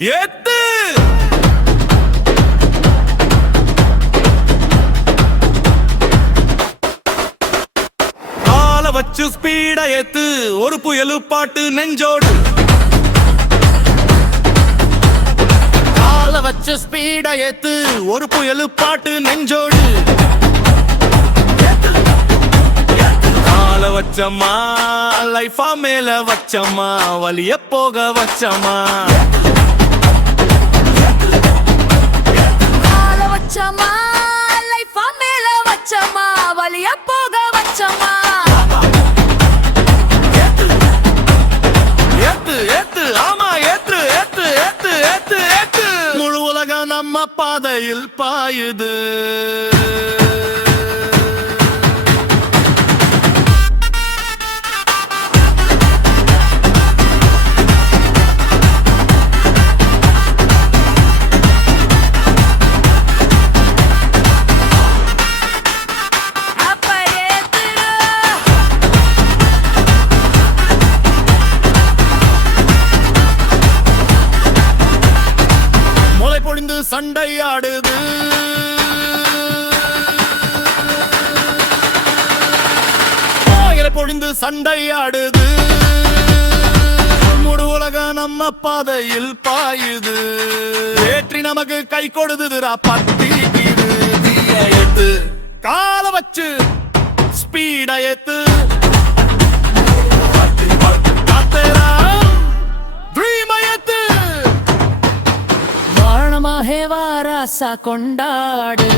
ஏத்து கால வச்சு ஸ்பீட ஏத்து ஒரு புயலு பாட்டு நெஞ்சோடு கால வச்சு ஸ்பீட ஏத்து ஒரு புயலு பாட்டு நெஞ்சோடு கால வச்சம்மா லைஃபா மேல வச்சம்மா வலிய போக வச்சம்மா வச்சமா லைஃபா மேல வச்சமா வலிய போக வச்சமா ஏத்து ஏத்து ஆமா ஏத்து ஏத்து ஏத்து ஏத்து ஏத்து முழு உலகம் நம்ம பாதையில் பாயுது சண்டை ஆடுது பொழிந்து சண்டை ஆடுது முழு உலகம் நம்ம பாதையில் பாயுது ஏற்றி நமக்கு கை கொடுதுரா பத்தி ஏத்து கால வச்சு ஸ்பீட ஏத்து வாராசா கொண்டாடு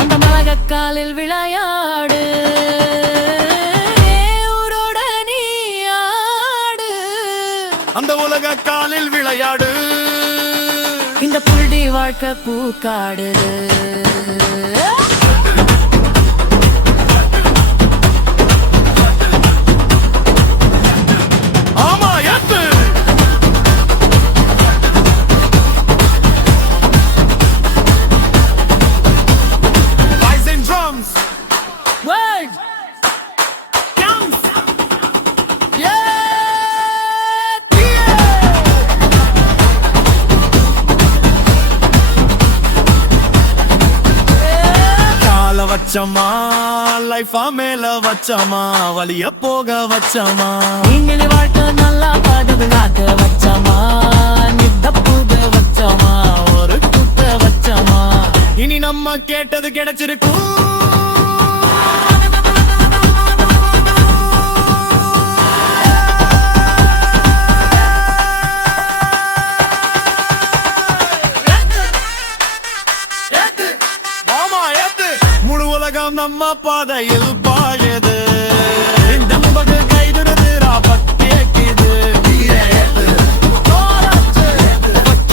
அந்த மலகக்காலில் விளையாடு ஊரோட நீ ஆடு அந்த உலக காலில் விளையாடு இந்த புல்டி வாழ்க்கை பூக்காடுது வச்சமா லைஃபா மேல வச்சமா வலிய போக வச்சமா நீங்க வாழ்க்கை நல்லா பாதுகாக்க வச்சமா நித்தப்புக வச்சமா ஒரு குத்த வச்சமா இனி நம்ம கேட்டது கிடைச்சிருக்கும் நம்ம பாதையில் பாயது நமக்கு கைதுரதுரா பத்தியக்கிது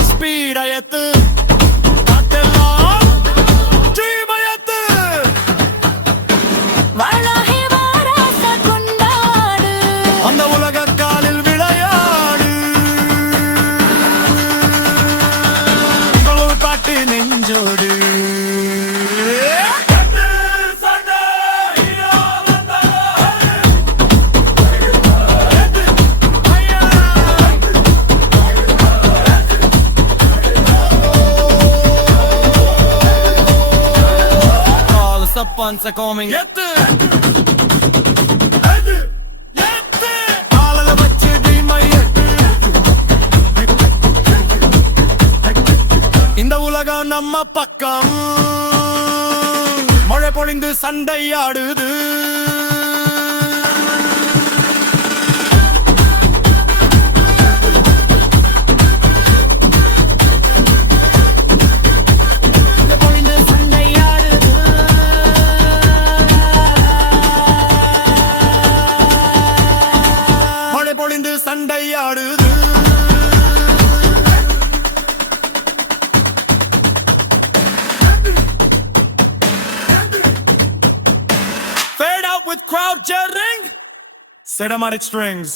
ஸ்பீட ஏத்து அந்த உலக காலில் விளையாடு பாட்டு நெஞ்சோடு Panza coming ஏத்து ஏத்து காலல வச்சு தீமை ஏத்து இந்த உலகம் நம்ம பக்கம் மழை பொழிந்து சண்டை ஆடுது சண்டை ஆடுது Fade out with crowd jetting, cinematic strings.